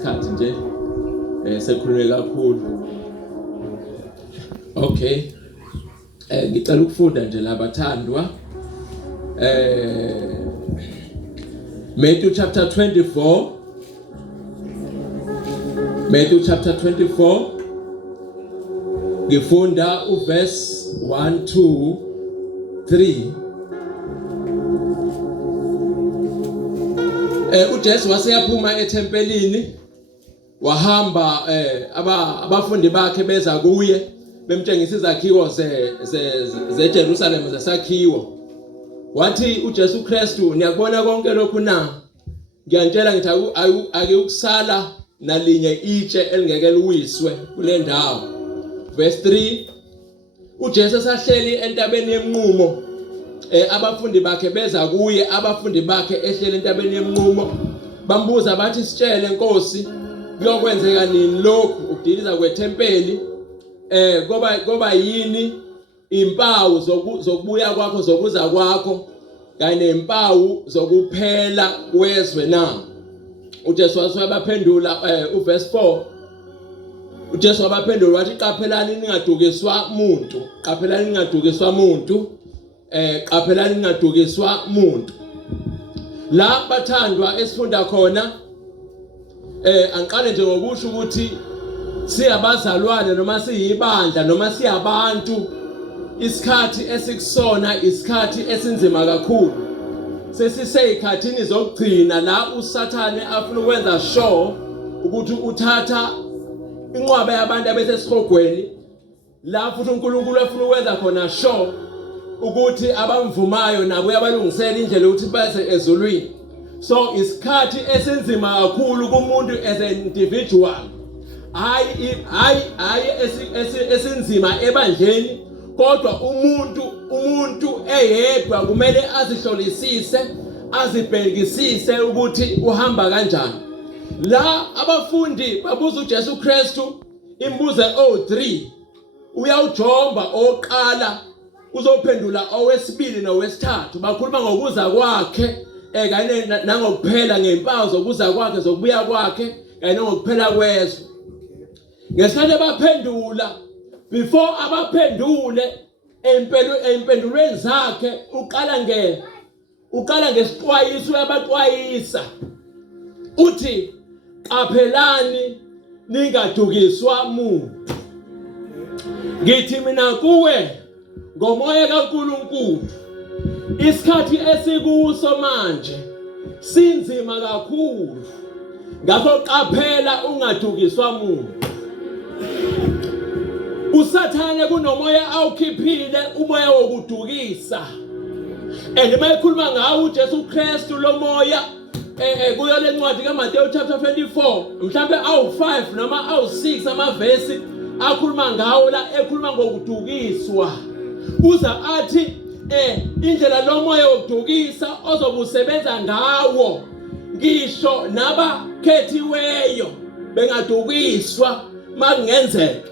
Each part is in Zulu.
isikhathi nje sekhulume kakhulu. Okay, ngicela ukufunda nje labathandwa Matthew chapter 24. Matthew chapter 24 ngifunda uverse 1 2 3. uJesu waseyaphuma ethempelini wahamba abafundi bakhe beza kuye bemtshengisa izakhiwo zeJerusalem zesakhiwo. Wathi uJesu Kristu, niyakubona konke lokhu na? Ngiyantshela ngithi ake ukusala nalinye itshe elingeke luwiswe kule ndawo. Verse 3, uJesu sahleli entabeni yemnqumo, abafundi bakhe beza kuye, abafundi bakhe ehleli entabeni yemnqumo bambuza bathi, sitshele Nkosi, kuyokwenzeka nini lokhu ukudiliza kwethempeli? Ngoba yini impawu zokubuya kwakho, zokuza kwakho kanye nempawu zokuphela kwezwe na? uJesu wabaphendula uverse 4. uJesu wabaphendula wathi, qaphelani ningadukiswa umuntu, qaphelani ningadukiswa umuntu, qaphelani ningadukiswa umuntu. La bathandwa esifunda khona, angiqale nje ngokusho ukuthi siyabazalwane noma siyibandla noma siyabantu, isikhathi esikusona isikhathi esinzima kakhulu. Sesiseyikhathini zokugcina la uSathane afuna ukwenza sure ukuthi uthatha inqwaba yabantu abesesihogweni, la futhi uNkulunkulu afuna ukwenza khona sure ukuthi abamvumayo nabo uyabalungisela indlela ukuthi base ezulwini. So isikhathi esinzima kakhulu kumuntu as an individual, hayi esinzima ebandleni, kodwa umuntu eyedwa kumele azihlolisise, azibhekisise ukuthi uhamba kanjani. La abafundi babuza uJesu Kristu imibuzo 3, uyawujomba oqala uzophendula owesibili nowesithathu. Bakhuluma ngokuza kwakhe kanye nangokuphela, ngempawu zokuza kwakhe, zokubuya kwakhe kanye nangokuphela kwezwe. Ngesikhathi baphendula, before abaphendule empendulweni zakhe, uqala ngesixwayiso, uyabaxwayisa uthi, qaphelani ningadukiswa muntu. Ngithi mina kuwe ngomoya kaNkulunkulu, isikhathi esikuso manje sinzima kakhulu, ngakho qaphela ungadukiswa muntu. uSathane kunomoya awukhiphile, umoya wokudukisa. And mayikhuluma ngawo uJesu Kristu lo moya kuyo le ncwadi kaMateyu chapter 24, mhlambe awu5 noma awu6 amavesi akhuluma ngawo la, ekhuluma ngokudukiswa. Uza athi indlela lo moya wokudukisa ozobusebenza ngawo, ngisho nabakhethiweyo bengadukiswa makungenzeka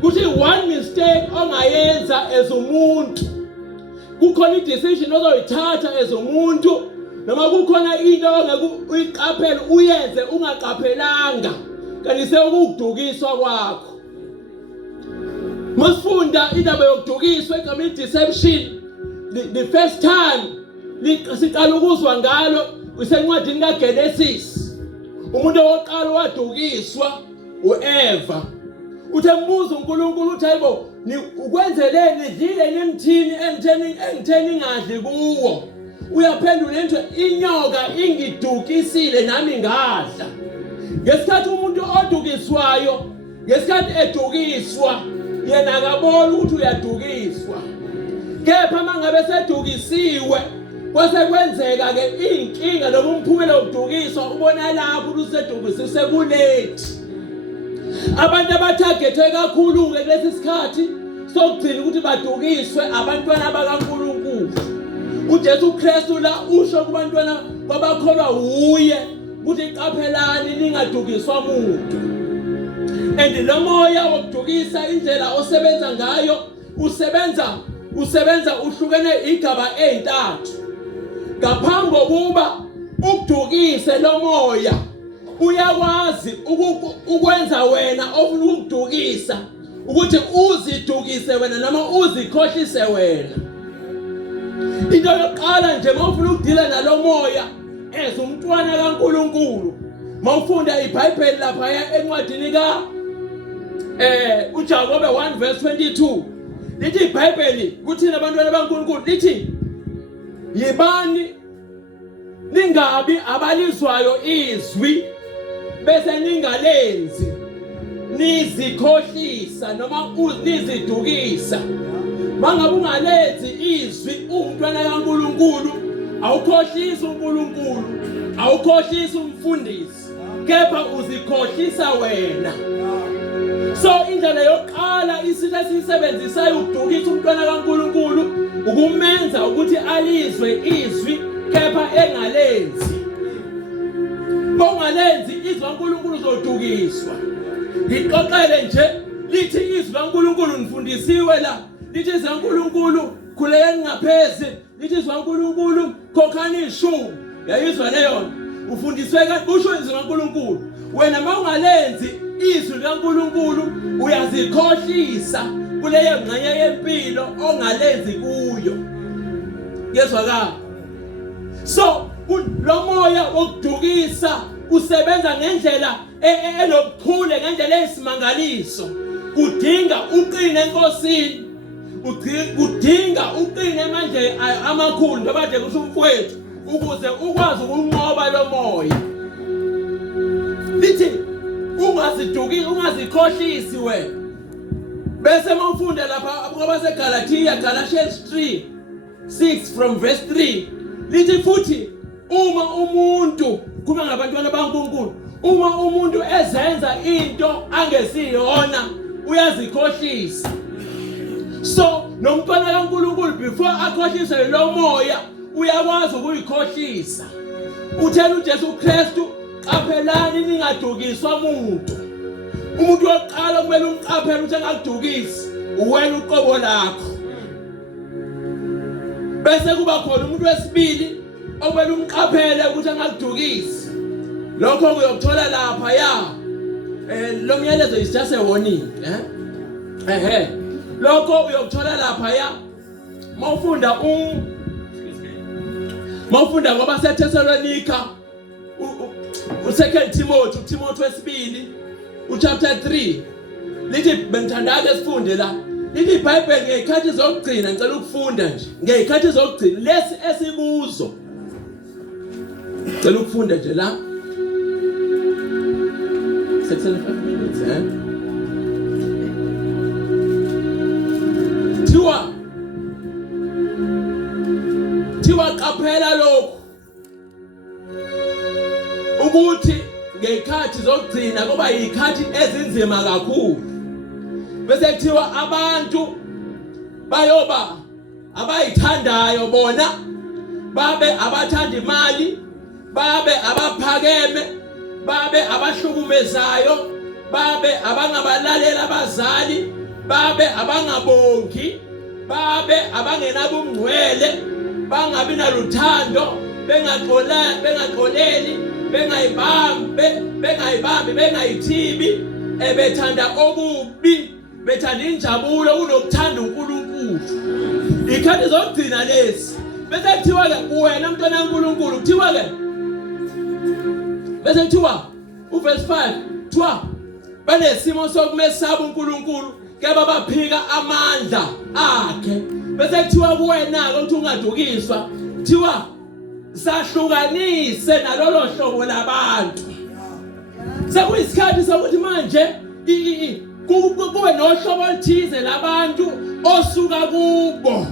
kuthi one mistake ongayenza as umuntu, kukhona i-decision ozoyithatha as umuntu, noma kukhona into ongeke uyiqaphele uyenze ungaqaphelanga, kanti sekukudukiswa kwakho. Masifunda indaba yokudukiswa egameni deception, the first time siqala ukuzwa ngalo usencwadini kaGenesis. Umuntu oqala wadukiswa uEva. Uthembuza uNkulunkulu uthi, hayibo, ukwenzeleni nidlile nemthini engitheni ngadli kuwo? Uyaphendula into, inyoka ingidukisile nami ngadla. Ngesikhathi umuntu odukiswayo, ngesikhathi edukiswa, yena akaboni ukuthi uyadukiswa. Kepha mangabe sedukisiwe, kwase kwenzeka ke inkinga noma umphumela wokudukiswa ubona lapho ukuthi usedukisiwe sekulate. Abantu abathagethwe kakhulu kulesi sikhathi sokugcina ukuthi badukiswe abantwana bakaNkulunkulu. uJesu Kristu la usho kubantwana babakholwa uye ukuthi qaphelani ningadukiswa umuntu. And lo moya wokudukisa, indlela osebenza ngayo, usebenza uhlukene igaba ezintathu. Ngaphambi kokuba ukudukise lo moya, uyakwazi ukwenza wena ofuna ukudukisa ukuthi uzidukise wena noma uzikhohlise wena. Into yokuqala nje mawufuna ukudila nalomoya ezumntwana kaNkulunkulu, mawufunda iBhayibheli lapha encwadini uJakobe 1:22 lithi iBhayibheli kuthina abantwana baNkulunkulu lithi yibani ningabi abalizwayo izwi bese ningalenzi, nizikhohlisa noma nizidukisa. Mangabe ungalenzi izwi umntwana kaNkulunkulu, awukhohlisi uNkulunkulu, awukhohlisi umfundisi, kepha uzikhohlisa wena. So indlela yokuqala isitha sisebenzisayo ukudukisa umntwana kaNkulunkulu ukumenza ukuthi alizwe izwi kepha engalenzi. Bongalenzi izwi kaNkulunkulu uzodukiswa. Ngixoxele nje lithi izwi kaNkulunkulu nifundisiwe la, lithi izwi kaNkulunkulu khulekani ngaphezi, lithi izwi kaNkulunkulu khokhani ishumi. Yayizwa leyo ufundiswe usho izwi kaNkulunkulu. Wena mawungalenzi izwi likaNkulunkulu uyazikhohlisa kuleyo ngxenye yempilo ongalenzi kuyo. Yezwakala. So lo moya wokudukisa usebenza ngendlela enobuchule, ngendlela eyisimangaliso. Udinga uqine enkosini, udinga uqine manje amakhulu njengoba nje kusho umfowethu ukuze ukwazi ukunqoba lo moya. Lithi ungazikhohlisi wena. Bese mawufunda lapha kwabaseGalatia, Galatians 3:6 from verse 3 lithi futhi uma umuntu kuma ngabantwana baNkulunkulu, uma umuntu ezenza into angesiyona uyazikhohlisa. So nomntwana kaNkulunkulu before akhohliswe lo moya uyakwazi ukuyikhohlisa. Uthela uJesu Kristu, qaphelani ningadukiswa umuntu. Umuntu wokuqala kumele umqaphele ukuthi angakudukisi uwena uqobo lakho. Bese kuba khona umuntu wesibili okumele umqaphele ukuthi angakudukisi. Lokho uyokuthola lapha lo myalezo is just a warning, lokho uyokuthola lapha mawufunda ngoba seThessalonika u2 Timothy wesibili chapter 3 lithi bengithandake sifunde la, lithi iBhayibheli ngezikhathi zokugcina, ngicela ukufunda nje ngezikhathi zokugcina lesi esikuzo, ngicela ukufunda nje la 65 minutes thiwa qaphela lokho ukuthi ngezikhathi zokugcina kuba yizikhathi ezinzima kakhulu. Bese kuthiwa abantu bayoba abayithandayo bona, babe abathanda imali, babe abaphakeme, babe abahlukumezayo, babe abangabalalela abazali, babe abangabongi, babe abangenabungcwele, bangabi naluthando, bengaxoleli, bengayibambi, bengayithibi, bethanda okubi, bethanda injabulo kunokuthanda uNkulunkulu. Ikhathi zokugcina lezi. Bese kuthiwa ke wena mntwana kaNkulunkulu, kuthiwa ke bese kuthiwa uverse 5 kuthiwa banesimo sokumesaba uNkulunkulu keba baphika amandla akhe. Bese kuthiwa kuwena ukuthi ungadukiswa, kuthiwa sahlukanise nalolo hlobo labantu. Sekuyisikhathi sokuthi manje kube nohlobo oluthize labantu osuka kubo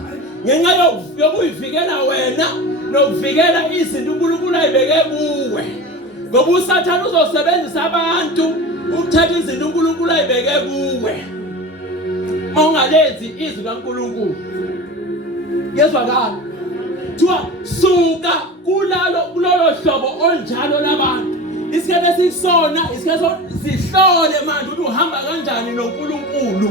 ngenxa yokuyivikela wena nokuvikela izinto uNkulunkulu ayibeke kuwe. Ngoba uSathane uzosebenzisa abantu ukuthatha izinto uNkulunkulu ayibeke kuwe mawungalenzi izwi kaNkulunkulu. Yezwakala. Kuthiwa suka kulolo hlobo onjalo labantu. Isikhathi esisona isikhathi sihlole manje ukuthi uhamba kanjani noNkulunkulu.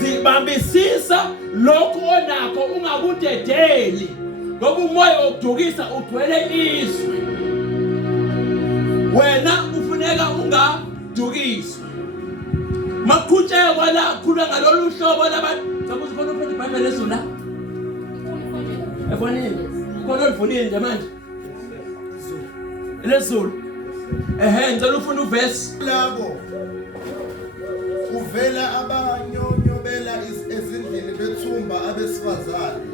Zibambisisa lokho onakho, ungakudedeli ngoba umoya wokudukisa ugcwele izwi. Wena kufuneka ungadukiswa. Makuchekwa la khulwa ngalolu hlobo labantu. Sabuza khona uphethe iBhayibheli lesona la. Efonini. Khona olivulile nje manje. Lesona. Ngicela ufune uverse labo. Kuvela abanyonyobela ezindlini bethumba abesifazane.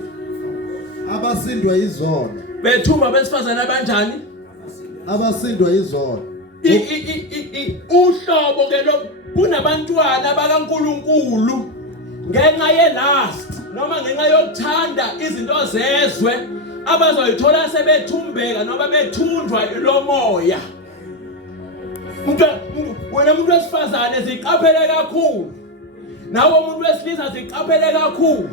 Abasindwa izona. Bethumba abesifazane abanjani? Abasindwa izona. Uhlobo ke lo kunabantwana bakaNkuluNkulu ngenxa yelust noma ngenxa yokuthanda izinto zezwe abazoyithola sebethumbeka noma bethundwa ilomoya. Wena umuntu wesifazane ziqaphele kakhulu. Nawe umuntu wesilisa ziqaphele kakhulu.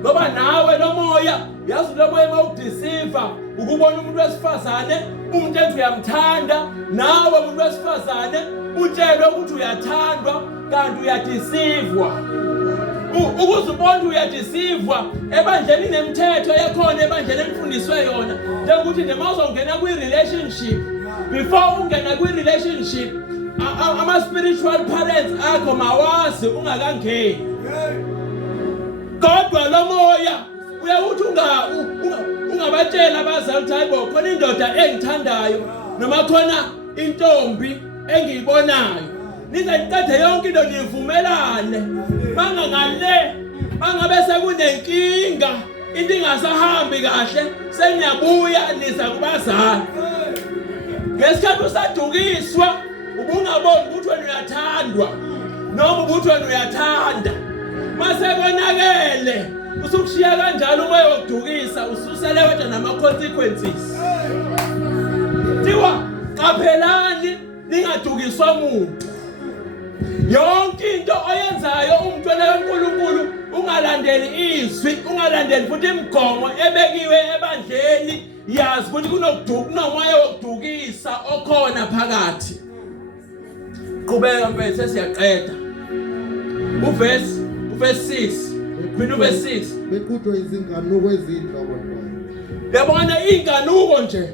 Ngoba nawe lo moya yazi lo moya mawudeceive ukubona umuntu wesifazane umuntu ethi uyamthanda nawe umuntu wesifazane utshelwe ukuthi uyathandwa kanti uyadeceivwa. Ukuze ubone uyadeceivwa ebandleni inemithetho yakhona ebandleni elifundiswe yona njengokuthi noma uzongena kwi-relationship before ungena kwi-relationship ama-spiritual parents akho mawazi ungakangeni. Kodwa lo moya uyawuthi ungabatshela abazali ukuthi hayibo khona indoda engithandayo noma khona intombi engiyibonayo. Nize niqede yonke into nivumelane. Mangabe sekunenkinga into ingasahambi kahle seniyabuya niza kubazali. Ngesikhathi usadukiswa ubungaboni ukuthi wena uyathandwa noma ukuthi wena uyathanda. Mase konakele usukushiya kanjalo uma yokudukisa ususele wethu nama consequences. Thiwa qaphelani ningadukiswa umuntu. Yonke into oyenzayo umntwana kaNkuluNkulu ungalandeli izwi, ungalandeli futhi imigomo ebekiwe ebandleni, yazi ukuthi kunomoya wokudukisa okhona phakathi. Qhubeka mfethu siyaqeda. Uverse 6. Mina uverse 6. Beqhutshwa izinganuko ezinhlobonhlobo. Yabona inganuko nje.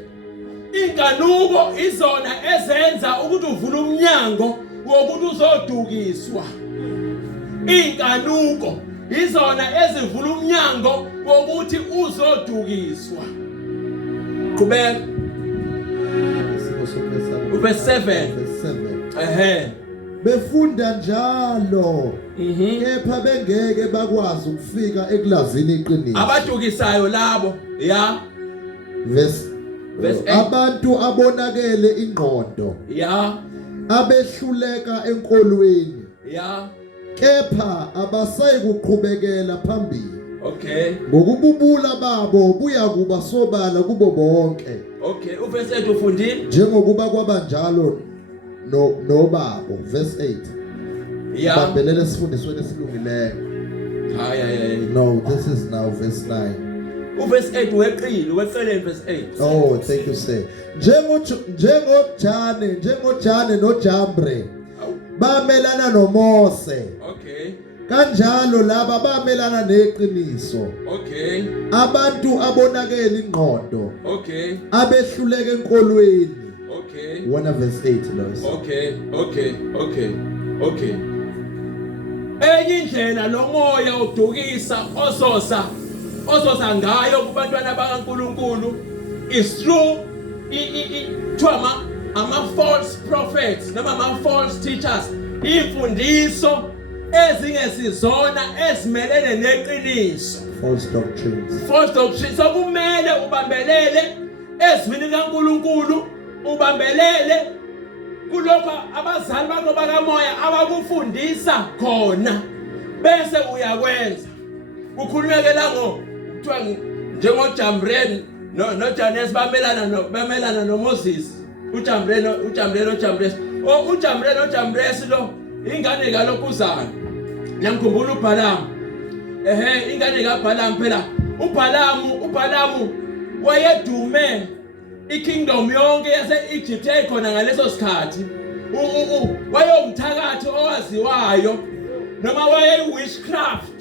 Inganuko izona ezenza ukuthi uvule umnyango wokuthi uzodukiswa. Inganuko izona ezivula umnyango wokuthi uzodukiswa. Qhubeka. Verse 7. Befunda njalo kepha bengeke bakwazi ukufika ekulazini iqiniso. Abadukisayo labo ya verse 8. Abantu abonakele ingqondo ya abehluleka enkolweni ya kepha abasayi kuqhubekela phambili. Okay. Ngokububula babo buya kuba sobala kubo bonke. Okay, uverse 8 ufundile njengokuba kwabanjalo nobabo. Verse 8. Yeah. Babelele sifundisweni esilungileyo. No, this is now verse 9. Uverse 8 weqile verse 8. Oh, thank you sir. Njengojane noJambre bamelana noMose. Okay. Kanjalo laba bamelana neqiniso. Okay. Abantu abonakela ingqondo. Okay. Abehluleka enkolweni. Okay. 1 verse 8 Lois. Okay. Enye indlela lo moya udukisa ososa ngayo kubantwana bakaNkuluNkulu is through ama false prophets noma ama false teachers, imfundiso ezingesizona ezimelene neqiniso. False doctrines. So kumele ubambelele ezwini kaNkuluNkulu, ubambelele kulokho abazali bakho bakamoya abakufundisa khona bese uyakwenza. Kukhulumekela kuthiwa njengoJambre noJanes bamelana noMoses. uJambre noJambres lo ingane kalokuzana. Ngiyamkhumbula uBhalamu. Ingane kaBhalamu phela. uBhalamu wayedume ikingdom yonke yase-Egypt ekhona ngaleso sikhathi. Wayewumthakathi owaziwayo noma witchcraft,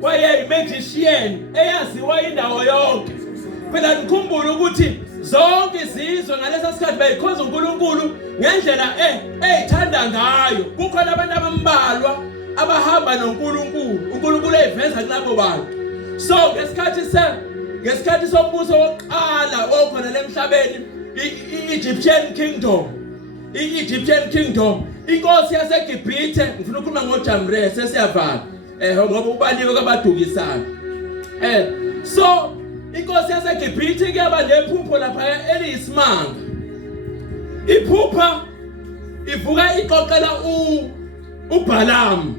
waye magician eyaziwa indawo yonke. Phela ngikhumbula ukuthi zonke izizwe ngalesa sikhathi bayikhonza uNkulunkulu ngendlela eyithanda ngayo. Kukhona abantu abambalwa abahamba noNkulunkulu, uNkulunkulu eyiveza kulabo bantu. So ngesikhathi sombuso wokuqala okhona lemhlabeni, i-Egyptian kingdom, inkosi yaseGibhithe, ngifuna ukukhuluma ngoJamrese sesiyavala ngoba ubaliwe kwabadukisayo. So inkosi yaseGibhithe kuyaba nephupho lapha eliyisimanga. Iphupha ivuka iqoqela uBalaam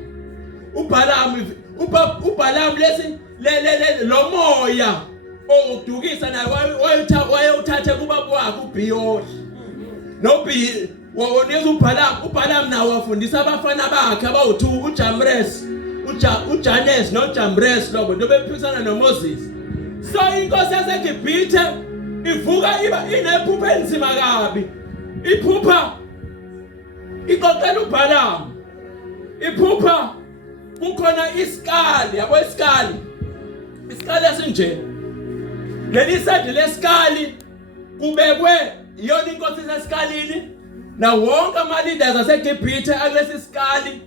lesi lo moya odukisa naye wayewuthathe kubaba wakhe uBiyoli. uBalaam nawo wafundisa abafana bakhe abawu2 uJanes noJamrese lobo bephikisana noMoses. So inkosi yaseGibhithe ivuka inephupho enzima kabi. Iphupha iqoqela uBalaam. Iphupha kukhona isikali, yabo isikali esinje. Leli side lesikali kubekwe iyona inkosi sesikalini na wonke ama-leaders aseGibhithe akulesi sikali,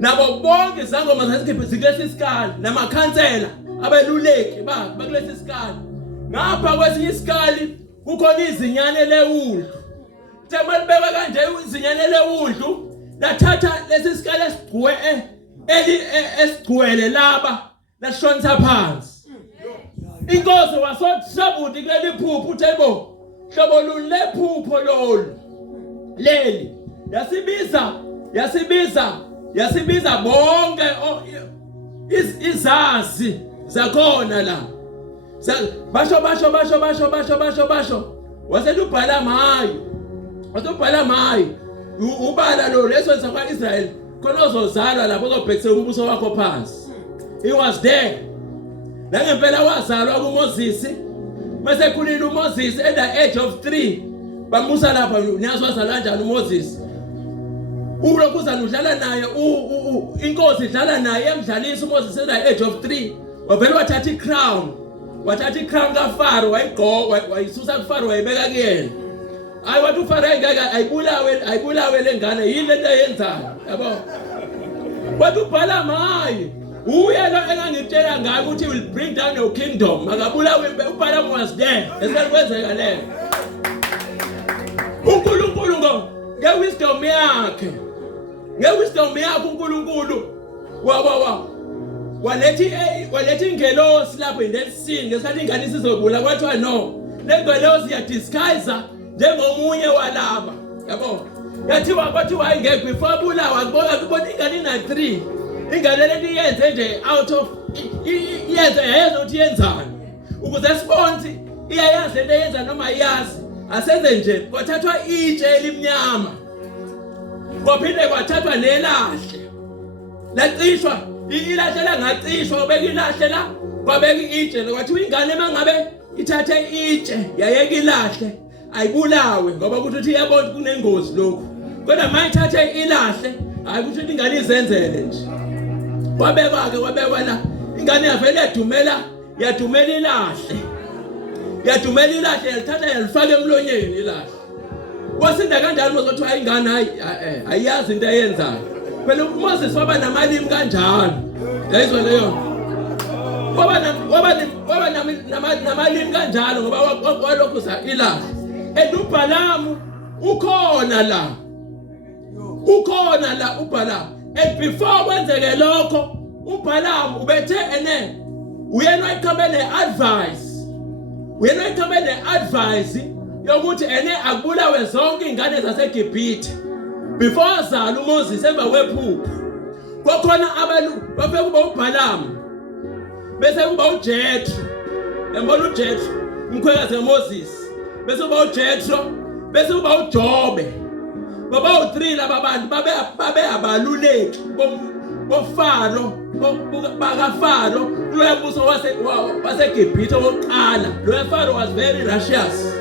nabo bonke izangoma zaseGibhithe zikulesi sikali, namakhansela abeluleki bakulesi sikali. Ngapha kwesinye isikali kukhona izinyane lewundlu. Tema libekwe kanje izinyane lewundlu, lathatha lesi sikali esigcwele laba lashonisa phansi. Inkosi wasosabuti kuleli phupho uthebo hlobo luni lephupho lolu leli yasibiza bonke izazi zakhona la basho wasethi uBalaam hayi ubala lo leso sakwa Israel khona ozozalwa lapho kobhekise umbuso wakho phansi. He was there. Nangempela wazalwa kuMoses. Mase khulile uMoses at the age of 3. Bamusa lapha niyazi wazalwa kanjani uMoses. Ulokhu uzanudlala naye inkosi idlala naye emdlalisa uMoses at the age of 3. Wavele wathatha i-crown kaFaro wayisusa kuFaro wayibeka kuyena. Hayi wathi uFaro ayibulawe lengane yini lento eyenzayo, yabo. Wathi uBalaam hayi uye lo engangitshela ngayo ukuthi he will bring down your kingdom. Akabulawe uBalaam was there. Esekwenzeka leyo. uNkulunkulu ngewisdom yakhe uNkulunkulu walethi ingelosi lapho indelsini ngesikhathi ingane isizobula kwathiwa no, le ngelosi yadisguise njengomunye walaba, yabo. Kwathiwa ingeke before abulawa akubona ingane ina3. Ingane leli yenze nje out of yenza ukuthi yenzani ukuze sibone iyayazi lento yenza noma iyazi asenze nje. Kwathathwa itshe elimnyama kwaphinde kwathathwa nelahle lacishwa ilahle langacishwa ubeka ilahle la kwabeka itshe. Kwathiwa ingane mangabe ithathe itshe yayeka ilahle ayibulawe ngoba ukuthi iyabona kunengozi lokho, kodwa mayithathe ilahle hayi ukuthi ingane izenzele nje. Kwabekwa la ingane yavele yadumela ilahle yalithatha yalifaka emlonyeni ilahle. Wasinda kanjalo ukuthi hayi ingane ayiyazi into eyenzayo. Phela uMoses waba namalimi kanjalo, yayizwa leyo. Waba namalimi kanjalo ngoba walokhu za ilahle. uBalaam ukhona la uBalaam. And before kwenzeke lokho uBalaam ubethe uyena ikhamba ne-advice yokuthi akubulawe zonke ingane zaseGibhithe before azala uMoses emva kwephupho. Kwakhona abantu bafike kuba uBalaam bese kuba uJethro, yabona uJethro umkhwekazi kaMoses, bese kuba uJethro, bese kuba uJobe. Baba u3 laba bantu babe abaluleki boFaro bakaFaro loyabuso waseGibhithe oqala. Lo Faro was very righteous,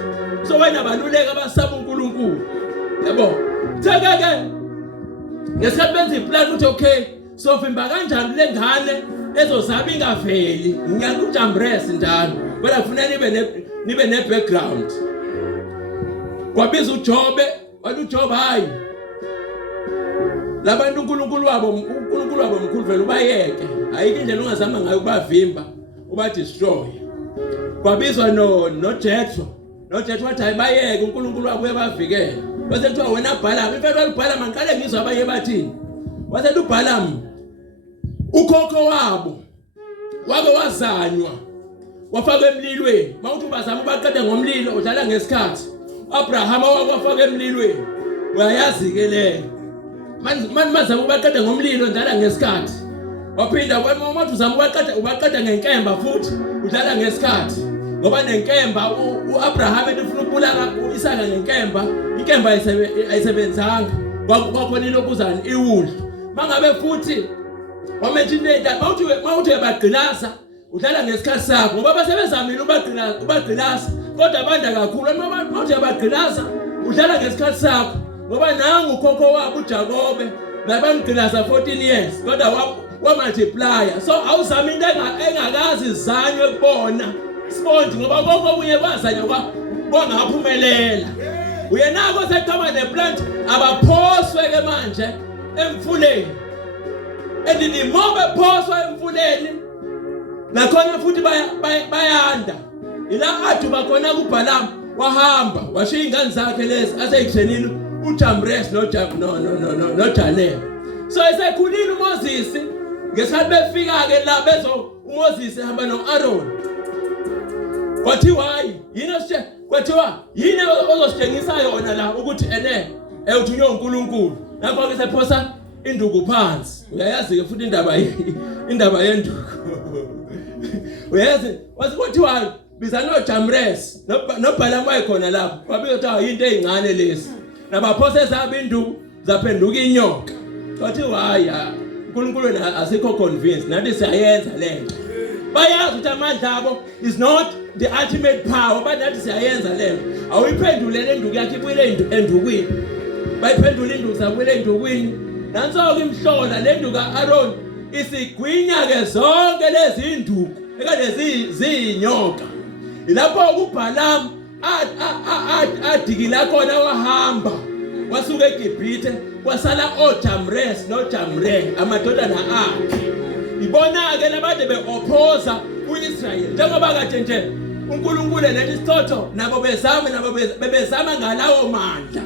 so wena abaluleki abasaba uNkulunkulu, yabo. Theke ngesikhathi benza iplan ukuthi okay sofimba kanjani lengane ezozaba ingaveli. Ngiyakujambrese njalo kodwa kufanele nibe ne background. kwabiza uJobe, wathi uJobe hayi labantu uNkulunkulu wabo mkhulu vele ubayeke, ayike indlela ungazama ngayo ukubavimba uba destroy. Kwabizwa noJethro wathi ayibayeke uNkulunkulu wabo uyabavikela. Bese kuthiwa wena Balaam, imfelo uBhalaam angiqale ngizwe abanye bathini. Wasethi uBhalaam ukhokho wabo wake wazanywa wafaka emlilweni. Mawuthi bazama ubaqede ngomlilo udlala ngesikhathi. Abraham wafaka emlilweni. Uyayazi ke le. Manje mazama ubaqede ngomlilo udlala ngesikhathi. Waphinda kwamathi uzama ubaqede ngenkemba futhi udlala ngesikhathi. Ngoba nenkemba uAbraham efuna ukubulala uIsaka ngenkemba, inkemba ayisebenzanga. Kwakhona ilokuzana iwundlu. Mangabe futhi wamentinate mawuthi uyabagqilasa udlala ngesikhathi sakho ngoba basebenzamile ubagqilasa kodwa abanda kakhulu. Mawuthi uyabagqilasa udlala ngesikhathi sakho ngoba nangu ukhokho wabo uJakobe babamgqilasa 14 years kodwa wa-multiplier. So awuzama into engakazi izanywe kubona sponge ngoba konke okunye kwazanywa kwangaphumelela. Uyenako seqhama neplant abaphoswe ke manje emfuleni. Endini mobe phoswa emfuleni nakhona futhi bayanda. Ila athi bakhona kuBhalaam wahamba washiya ingane zakhe lezi aseyithenile uJamres noJanel. So esekhulile uMoses ngesikhathi befika ke la bezo uMoses ehamba noAaron. Kwathiwa hayi yini ozositshengisa yona la ukuthi uthunywe uNkulunkulu. Lapho ke sephosa induku phansi. Uyayazi ke futhi indaba yenduku. Uyayazi kwathiwa biza noJamres noBhalaam wayekhona lapho. Kwabizwa ukuthi into ezincane lezi. Nabaphosa zabo induku zaphenduka inyoka. Kwathiwa hayi uNkulunkulu asikho convinced nathi siyayenza lento. Bayazi ukuthi amandla abo is not the ultimate power, but nathi siyayenza lento. Awuyiphendulele induku yakhe ibuyele endukwini. Bayiphendula induku zabuyele endukwini. Nanso-ke imhlola le nduku kaAaron isigwinya ke zonke lezi induku ekade ziyinyoka. Ilapho uBhalaam adikila khona wahamba wasuka eGibhithe wasala oJamres noJamre amadodana akhe. Ibona ke labantu beopposa uIsrael njengoba kade nje uNkulunkulu nesithotho nabo bezama ngalawo mandla.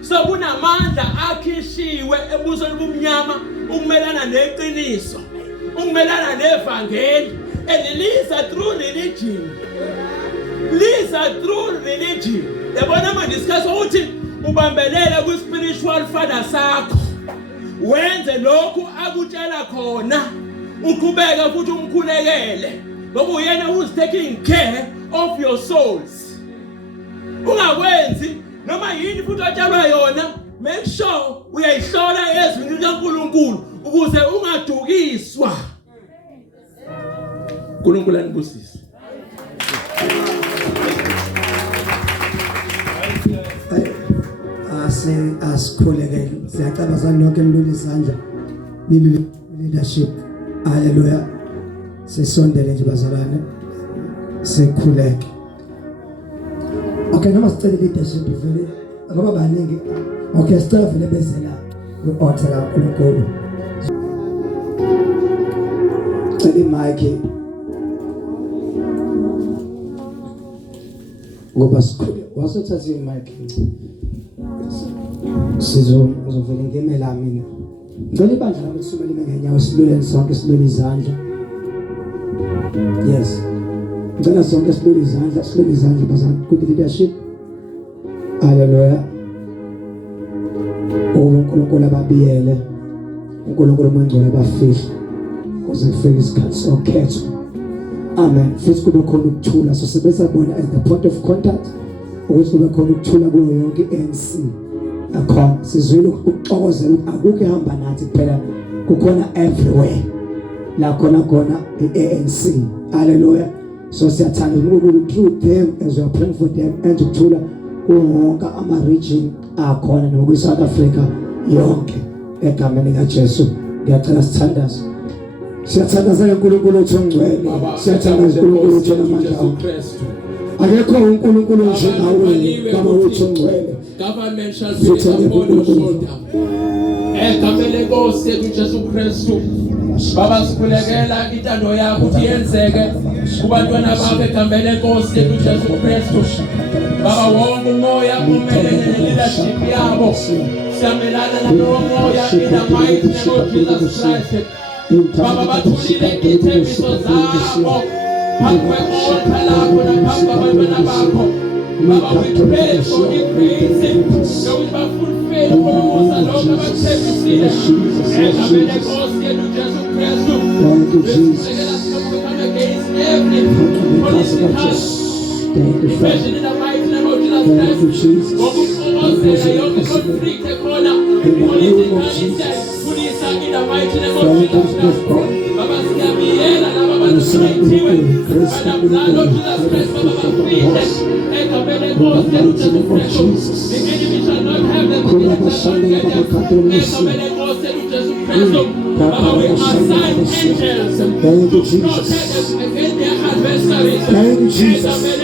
So kunamandla akhishiwe ebusweni bomnyama ukumelana neqiniso, ukumelana nevangeli, and lisa through religion. Yabona manje discuss ukuthi ubambelele ku spiritual father sakho. Wenze lokhu akutshela khona. Uqhubeka futhi umkhulekele. Ngoba uyena who's taking care of your souls. Ungakwenzi noma yini futhi otshelwa yona, make sure uyayihlola ezwini likaNkulunkulu ukuze ungadukiswa. uNkulunkulu anibusise. Asikhulekele siyacabazana nonke nilule izandla nilule leadership. Hallelujah. Sisondele nje bazalwane sikhuleke. Okay, noma sicela leadership vele ngoba baningi. Okay, sicela vele bezela ku-altar kaNkulunkulu. Cela mic ngoba sikhule wasothatha imic sizovela ngemela mina. Ngicela ibandla lami lisumele ngenyawo siluleni sonke silule izandla. Yes. Ngicela sonke silule izandla bazalwane ku leadership. Hallelujah. uNkulunkulu ababiyele, uNkulunkulu omangcwele abafihla kuze kufike isikhathi sokhethwa. Amen. Futhi kube khona ukuthula, so sebesabona as the point of contact ukuthi kube khona ukuthula kuyo yonke ANC. Akhona sizwile ukuxokozela akukho ehamba nathi kuphela, kukhona everywhere la khona iANC. Hallelujah. So siyathanda uNkulunkulu through them as we are praying for them and ukuthula wonke ama-region akhona nokwi-South Africa yonke egameni likaJesu. Ngiyacela sithandaze. Siyathandaza uNkulunkulu othongcwele. Siyathandaza uNkulunkulu othola amandla. Akekho uNkulunkulu njengawe kama uthi ungcwele. Government shall be upon your shoulder. Egamele Nkosi yethu Jesu Kristu. Baba sikhulekela intando yakho ukuthi yenzeke kubantwana bakho egamele Nkosi yethu Jesu Kristu. Baba wonke umoya umelene leadership yabo. Siyamelana nalowo moya in the mighty name of Jesus Christ. Baba bathulile ithembiso zabo. Phambi kwalapho naphambi kwabantwana bakho. Baba, we pray for increase. So we must fulfill all the Lord of our services. And the Lord said to Jesus Christ, let us come against every political division in the mighty name of Jesus Christ. Conflict, political police in the mighty name of Jesus Christ. Baba, Scabiela, Baba, the blood of Jesus Christ, Baba, the enemy shall not have them. Baba, we assign angels to protect us against their adversaries. Thank you, Jesus. In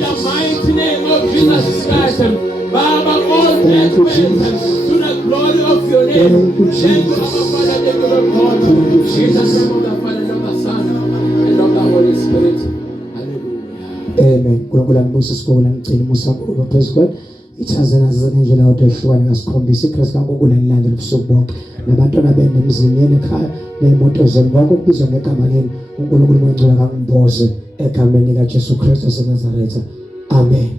the mighty name of Jesus Christ, Baba, all that to the glory of your name. Thank you, Father, thank you, Lord God. In the name of the Father, and of the Son, and of the Holy Spirit. Hallelujah. Amen. Kulangula Moses ko lang tsini musa ko bapes ko. Ichaza na zane njela odeshwa ngasikhombisa iChrist kaNkulunkulu elilandela ubusuku bonke. Nabantwana bene emzini yene ekhaya nemoto zenu konke kubizwa ngegama leni uNkulunkulu mangcwele kangimboze egameni likaJesu Kristu waseNazaretha. Amen.